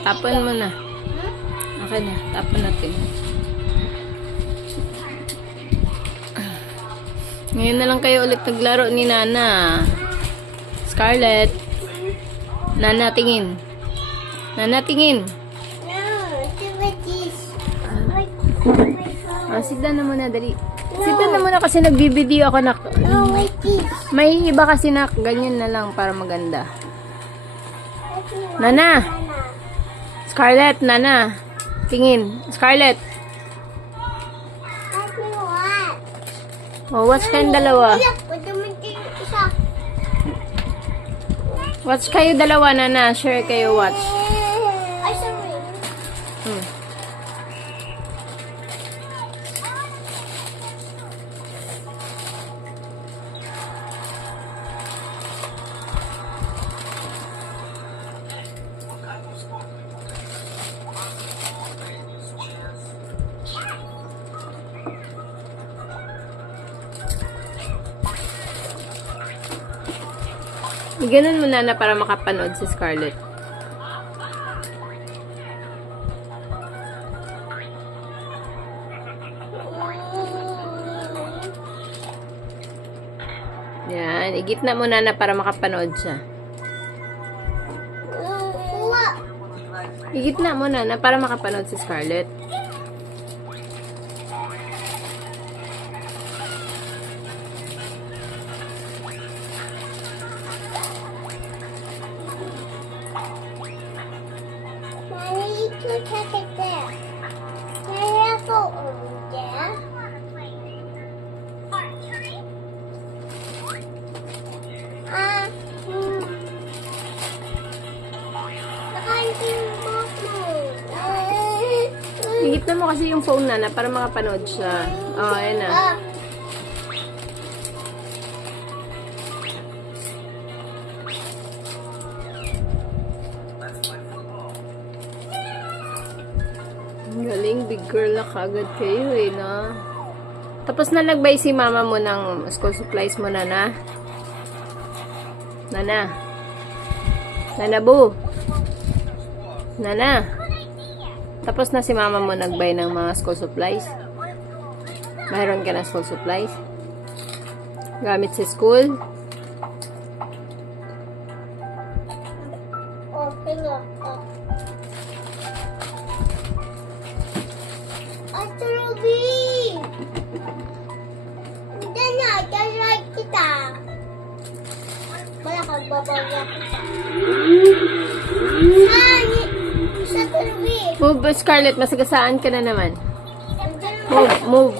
Tapon mo na. Okay na, tapon natin. Ngayon na lang kayo ulit naglaro ni Nana. Scarlett. Nana, tingin. Nana, tingin. Sit down na muna, dali. Sit down na muna kasi nagbibideo ako na. May iba kasi na ganyan na lang para maganda. Nana. Scarlett, Nana. Tingin. Scarlett. Oh, watch kayong dalawa. Watch kayo dalawa, Nana. Share kayo watch. Ganun mo na para makapanood si Scarlett. Yan, igitna mo na para makapanood siya. Igitna mo na para makapanood si Scarlett. Higit mo kasi yung phone na para makapanood siya. Oh, ayan na. Galing, big girl na kagad kayo eh, no? Tapos na nagbay si mama mo ng school supplies mo, Nana? Nana? Nana, boo? Nana? Tapos na si mama mo nagbay ng mga school supplies? Mayroon ka na school supplies? Gamit sa school? Okay na. Ate Ruby! Hindi na, like kita. Wala kang babaya kita. Sa Ruby! Move, Scarlett, masagasaan ka na naman. Move.